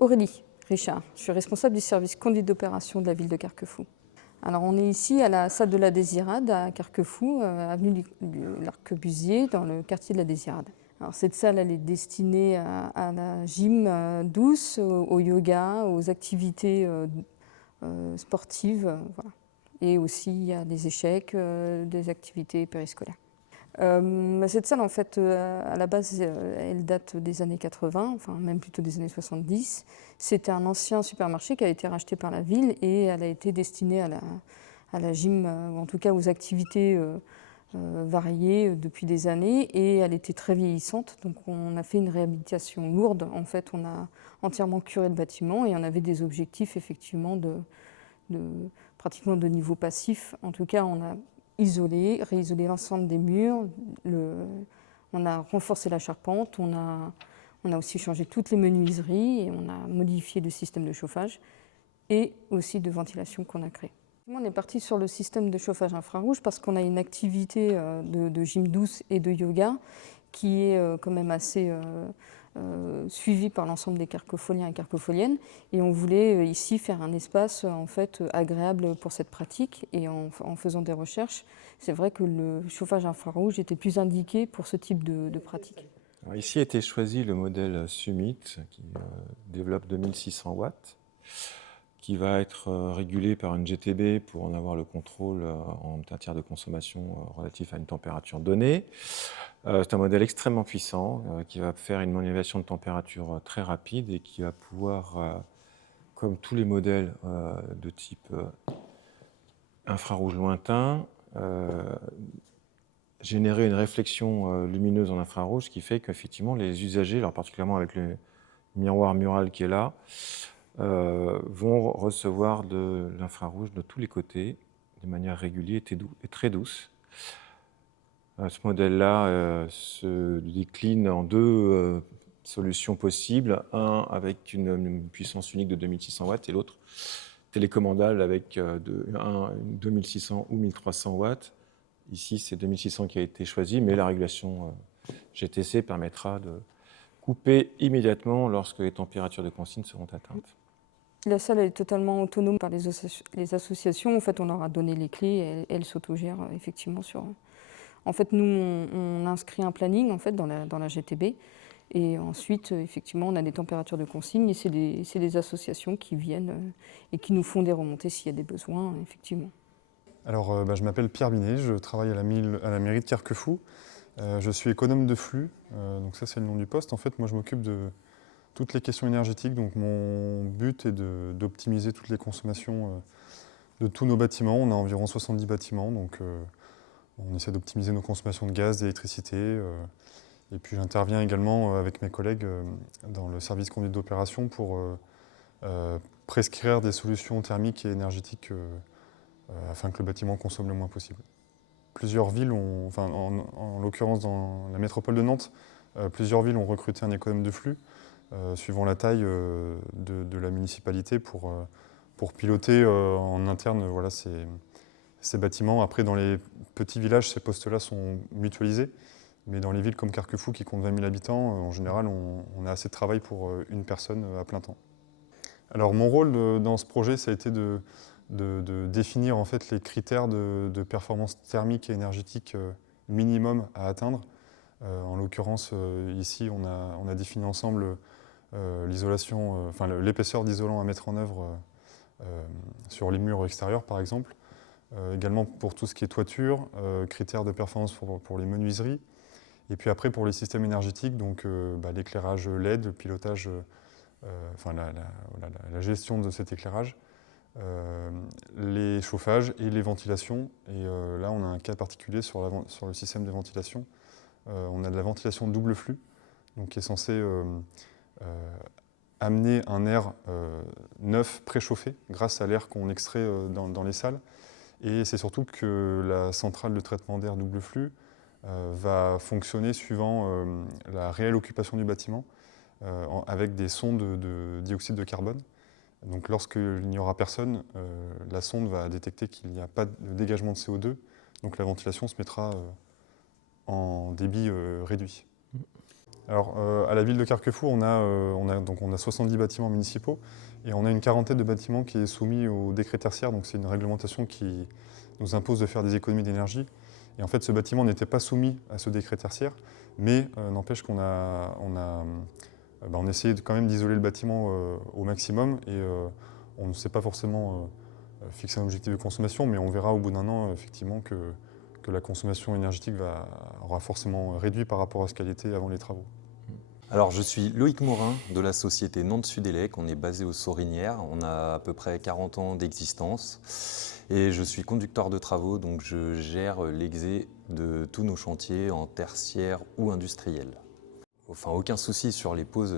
Aurélie Richard, je suis responsable du service conduite d'opération de la ville de Carquefou. Alors on est ici à la salle de la Désirade à Carquefou, avenue de l'Arquebusier, dans le quartier de la Désirade. Alors cette salle elle est destinée à la gym douce, au yoga, aux activités sportives, voilà. Et aussi il y a des échecs, des activités périscolaires. Cette salle, en fait, à la base, elle date des années 80, enfin même plutôt des années 70. C'était un ancien supermarché qui a été racheté par la ville et elle a été destinée à la gym, ou en tout cas aux activités variées depuis des années. Et elle était très vieillissante, donc on a fait une réhabilitation lourde. En fait, on a entièrement curé le bâtiment et on avait des objectifs effectivement pratiquement de niveau passif. En tout cas, on a réisolé l'ensemble des murs, on a renforcé la charpente, on a aussi changé toutes les menuiseries et on a modifié le système de chauffage et aussi de ventilation qu'on a créé. On est parti sur le système de chauffage infrarouge parce qu'on a une activité de gym douce et de yoga qui est quand même assez suivie par l'ensemble des carquefoliens et carquefoliennes. Et on voulait ici faire un espace en fait, agréable pour cette pratique. Et en faisant des recherches, c'est vrai que le chauffage infrarouge était plus indiqué pour ce type de pratique. Alors ici a été choisi le modèle Summit qui développe 2600 watts, qui va être régulé par une GTB pour en avoir le contrôle en matière de consommation relatif à une température donnée. C'est un modèle extrêmement puissant qui va faire une modulation de température très rapide et qui va pouvoir, comme tous les modèles de type infrarouge lointain, générer une réflexion lumineuse en infrarouge qui fait qu'effectivement les usagers, alors particulièrement avec le miroir mural qui est là, vont recevoir de l'infrarouge de tous les côtés de manière régulière et très douce. Ce modèle-là se décline en deux solutions possibles, un avec une puissance unique de 2600 watts et l'autre télécommandable avec 2600 ou 1300 watts. Ici, c'est 2600 qui a été choisi, mais la régulation GTC permettra de couper immédiatement lorsque les températures de consigne seront atteintes. La salle est totalement autonome par les associations. En fait, on leur a donné les clés et elles s'autogèrent effectivement sur... En fait, nous, on inscrit un planning en fait, dans la GTB. Et ensuite, effectivement, on a des températures de consigne et c'est des associations qui viennent et qui nous font des remontées s'il y a des besoins, effectivement. Alors, je m'appelle Pierre Binet, je travaille à la mairie de Carquefou. Je suis économe de flux, donc ça c'est le nom du poste. En fait, moi je m'occupe de toutes les questions énergétiques, donc mon but est d'optimiser toutes les consommations de tous nos bâtiments. On a environ 70 bâtiments, donc on essaie d'optimiser nos consommations de gaz, d'électricité. Et puis j'interviens également avec mes collègues dans le service conduite d'opération pour prescrire des solutions thermiques et énergétiques afin que le bâtiment consomme le moins possible. Plusieurs villes ont, en l'occurrence dans la métropole de Nantes, plusieurs villes ont recruté un économe de flux, suivant la taille de la municipalité pour piloter en interne voilà, ces bâtiments. Après, dans les petits villages, ces postes-là sont mutualisés, mais dans les villes comme Carquefou, qui compte 20 000 habitants, en général, on a assez de travail pour une personne à plein temps. Alors mon rôle dans ce projet, ça a été de définir en fait les critères de performance thermique et énergétique minimum à atteindre. En l'occurrence, ici, on a défini ensemble l'isolation, l'épaisseur d'isolant à mettre en œuvre sur les murs extérieurs, par exemple. Également pour tout ce qui est toiture, critères de performance pour les menuiseries. Et puis après, pour les systèmes énergétiques, donc l'éclairage LED, le pilotage, la gestion de cet éclairage. Les chauffages et les ventilations. Et là, on a un cas particulier sur le système de ventilation. On a de la ventilation double flux, donc qui est censée amener un air neuf préchauffé grâce à l'air qu'on extrait dans les salles. Et c'est surtout que la centrale de traitement d'air double flux va fonctionner suivant la réelle occupation du bâtiment avec des sondes de dioxyde de carbone. Donc lorsqu'il n'y aura personne, la sonde va détecter qu'il n'y a pas de dégagement de CO2, donc la ventilation se mettra en débit réduit. Alors, à la ville de Carquefou, on a 70 bâtiments municipaux et on a une quarantaine de bâtiments qui est soumis au décret tertiaire. Donc, c'est une réglementation qui nous impose de faire des économies d'énergie. Et en fait, ce bâtiment n'était pas soumis à ce décret tertiaire, mais n'empêche qu'on on essayé quand même d'isoler le bâtiment au maximum et on ne sait pas forcément fixer un objectif de consommation, mais on verra au bout d'un an effectivement que la consommation énergétique aura forcément réduit par rapport à ce qu'elle était avant les travaux. Alors, je suis Loïc Morin de la société Nantes Sud-Élec. On est basé aux Sorinières. On a à peu près 40 ans d'existence. Et je suis conducteur de travaux, donc je gère l'exé de tous nos chantiers en tertiaire ou industriel. Enfin, aucun souci sur les poses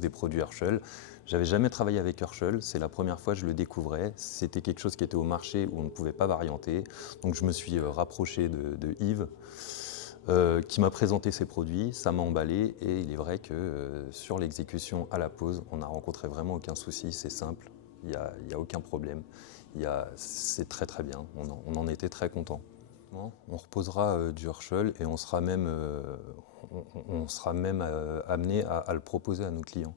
des produits Herschel. J'avais jamais travaillé avec Herschel, c'est la première fois que je le découvrais. C'était quelque chose qui était au marché où on ne pouvait pas varianter. Donc je me suis rapproché de Yves, qui m'a présenté ses produits, ça m'a emballé et il est vrai que sur l'exécution à la pose, on n'a rencontré vraiment aucun souci, c'est simple, il n'y a aucun problème. C'est très très bien, on en était très contents. On reposera du Herschel et on sera même amené à le proposer à nos clients.